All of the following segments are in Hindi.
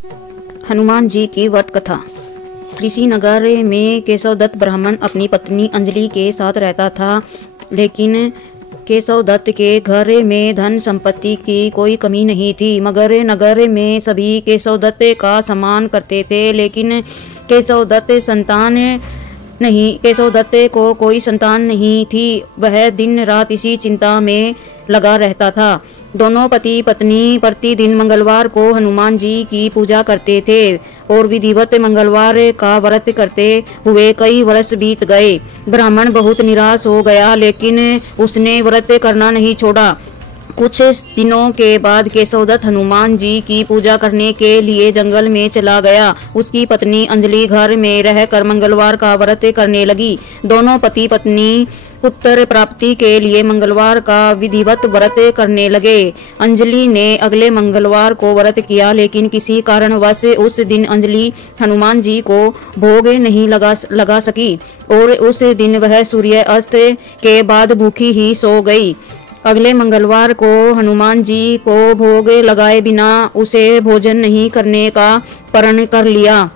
हनुमान जी की व्रत कथा। कृषि नगर में केशव दत्त ब्राह्मण अपनी पत्नी अंजलि के साथ रहता था, लेकिन केशव दत्त के घर में धन संपत्ति की कोई कमी नहीं थी। मगर नगर में सभी केशव दत्त का सम्मान करते थे, लेकिन केशव दत्त को कोई संतान नहीं थी। वह दिन रात इसी चिंता में लगा रहता था। दोनों पति पत्नी प्रतिदिन मंगलवार को हनुमान जी की पूजा करते थे और विधिवत मंगलवार का व्रत करते हुए कई वर्ष बीत गए। ब्राह्मण बहुत निराश हो गया, लेकिन उसने व्रत करना नहीं छोड़ा। कुछ दिनों के बाद केशव दत्त हनुमान जी की पूजा करने के लिए जंगल में चला गया। उसकी पत्नी अंजलि घर में रहकर मंगलवार का व्रत करने लगी। दोनों पति पत्नी पुत्र प्राप्ति के लिए मंगलवार का विधिवत व्रत करने लगे। अंजलि ने अगले मंगलवार को व्रत किया, लेकिन किसी कारणवश उस दिन अंजलि हनुमान जी को भोग नहीं लगा सकी और उस दिन वह सूर्यास्त के बाद भूखी ही सो गई। अगले मंगलवार को हनुमान जी को भोग लगाए बिना उसे भोजन नहीं करने का प्रण कर लिया।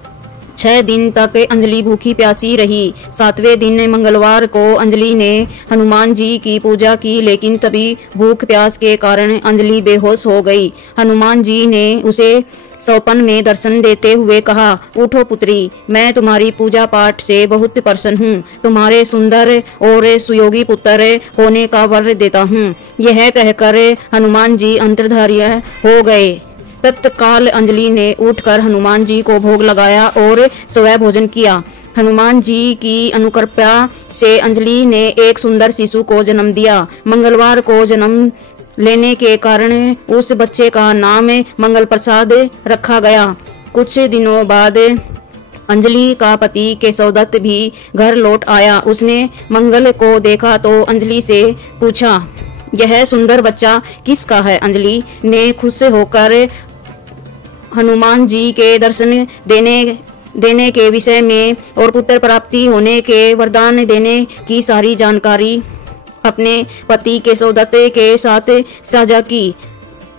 6 दिन तक अंजलि भूखी प्यासी रही। 7वें दिन मंगलवार को अंजलि ने हनुमान जी की पूजा की, लेकिन तभी भूख प्यास के कारण अंजलि बेहोश हो गई। हनुमान जी ने उसे स्वप्न में दर्शन देते हुए कहा, उठो पुत्री, मैं तुम्हारी पूजा पाठ से बहुत प्रसन्न हूँ। तुम्हारे सुंदर और सुयोगी पुत्र होने का वर देता हूँ। यह कहकर हनुमान जी अंतर्धार्य हो गए। तत्काल अंजलि ने उठकर हनुमान जी को भोग लगाया और स्वयं भोजन किया। हनुमान जी की अनुकृपा से अंजलि ने एक सुंदर शिशु को जन्म दिया। मंगलवार को जन्म लेने के कारण उस बच्चे का नाम मंगल प्रसाद रखा गया। कुछ दिनों बाद अंजलि का पति केशव दत्त भी घर लौट आया। उसने मंगल को देखा तो अंजलि से पूछा, यह सुंदर बच्चा किसका है? अंजलि ने खुश होकर हनुमान जी के दर्शन देने के विषय में और पुत्र प्राप्ति होने के वरदान देने की सारी जानकारी अपने पति केशव दत्त के साथ साझा की।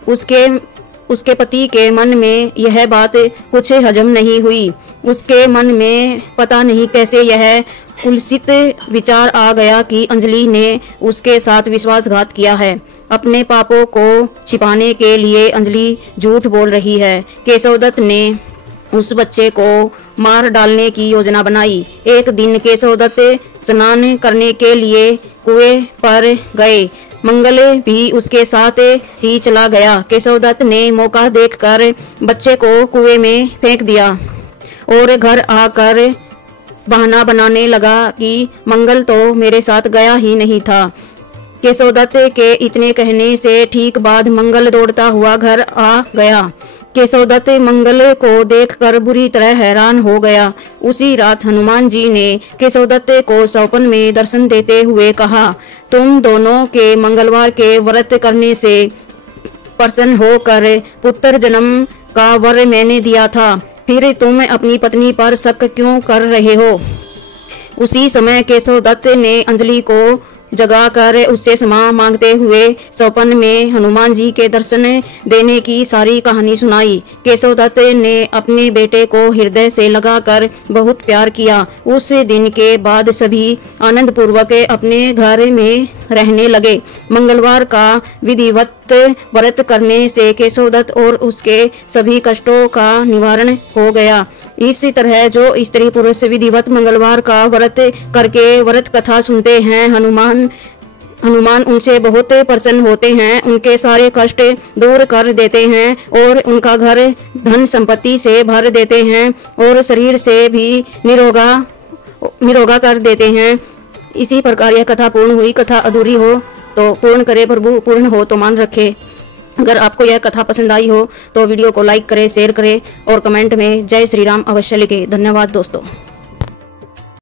उसके पति के मन में यह बात कुछ हजम नहीं हुई। उसके मन में पता नहीं कैसे यह कुलसित विचार आ गया कि अंजलि ने उसके साथ विश्वासघात किया है। अपने पापों को छिपाने के लिए अंजलि झूठ बोल रही है। केशव दत्त ने उस बच्चे को मार डालने की योजना बनाई। एक दिन केशव दत्त स्नान करने के लिए कुएं पर गए। मंगल भी उसके साथ ही चला गया। केशव दत्त ने मौका देखकर बच्चे को कुएं में फेंक दिया और घर आकर बहाना बनाने लगा कि मंगल तो मेरे साथ गया ही नहीं था। केशव दत्त के इतने कहने से ठीक बाद मंगल दौड़ता हुआ घर आ गया। केशव दत्त मंगल को देखकर बुरी तरह हैरान हो गया। उसी रात हनुमान जी ने केशव दत्त को स्वप्न में दर्शन देते हुए कहा, तुम दोनों के मंगलवार के व्रत करने से प्रसन्न होकर पुत्र जन्म का वर मैंने दिया था, फिर तुम अपनी पत्नी पर शक क्यों कर रहे हो? उसी समय केशव दत्त ने अंजलि को जगाकर उससे क्षमा मांगते हुए स्वप्न में हनुमान जी के दर्शन देने की सारी कहानी सुनाई। केशव दत्त ने अपने बेटे को हृदय से लगाकर बहुत प्यार किया। उस दिन के बाद सभी आनंद पूर्वक अपने घर में रहने लगे। मंगलवार का विधिवत व्रत करने से केशव दत्त और उसके सभी कष्टों का निवारण हो गया। इसी तरह जो स्त्री पुरुष विधिवत मंगलवार का व्रत करके व्रत कथा सुनते हैं, हनुमान उनसे बहुत प्रसन्न होते हैं, उनके सारे कष्ट दूर कर देते हैं और उनका घर धन संपत्ति से भर देते हैं और शरीर से भी निरोगा कर देते हैं। इसी प्रकार यह कथा पूर्ण हुई। कथा अधूरी हो तो पूर्ण करे प्रभु, पूर्ण हो तो मान रखे। अगर आपको यह कथा पसंद आई हो तो वीडियो को लाइक करें, शेयर करें और कमेंट में जय श्री राम अवश्य लिखें। धन्यवाद दोस्तों।